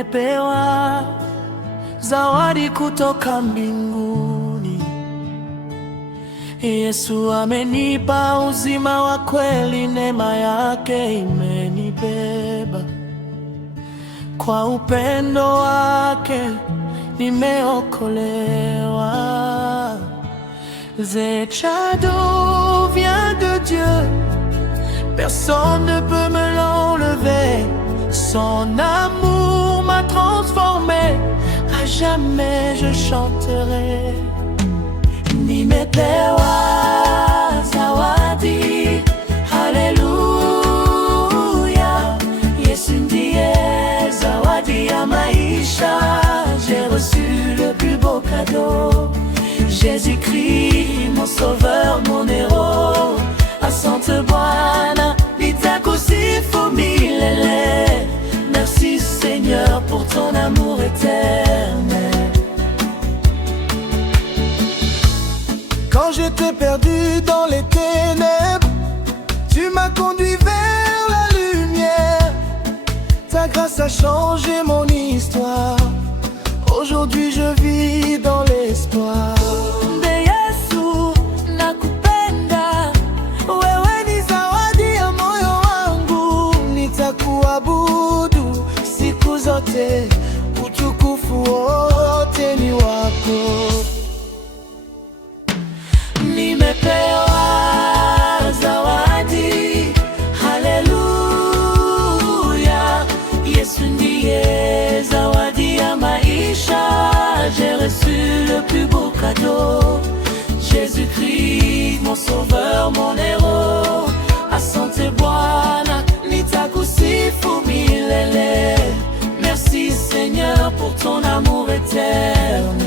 nimepewa zawadi kutoka mbinguni. Yesu amenipa uzima wa kweli, neema yake imenibeba. Kwa upendo wake nimeokolewa. Cet cadeau vient de Dieu, personne ne peut me l'enlever. Son amour m'a transformé, à jamais je chanterai. Nimepewa zawadi, haleluya. Yesu ndiye zawadi ya maisha. J'ai reçu le plus beau cadeau, Jésus-Christ, mon sauveur, mon héros. Asante Bwana, nitakusifu milele. Merci Seigneur pour ton amour éternel. Quand j'étais perdu dans les ténèbres, tu m'as conduit vers la lumière. Ta grâce a changé mon histoire. Aujourd'hui je vis dans l'espoir. Yesu nakupenda, wewe ni zawadi ya moyo wangu. Nitakuabudu siku zote, utukufu wote ni wako. Nimepewa zawadi, haleluya. Yesu ndiye zawadi ya maisha. J'ai reçu le plus beau cadeau, Jésus-Christ, mon sauveur, mon héros. Asante Bwana, nitakusifu milele. Merci Seigneur pour ton amour éternel.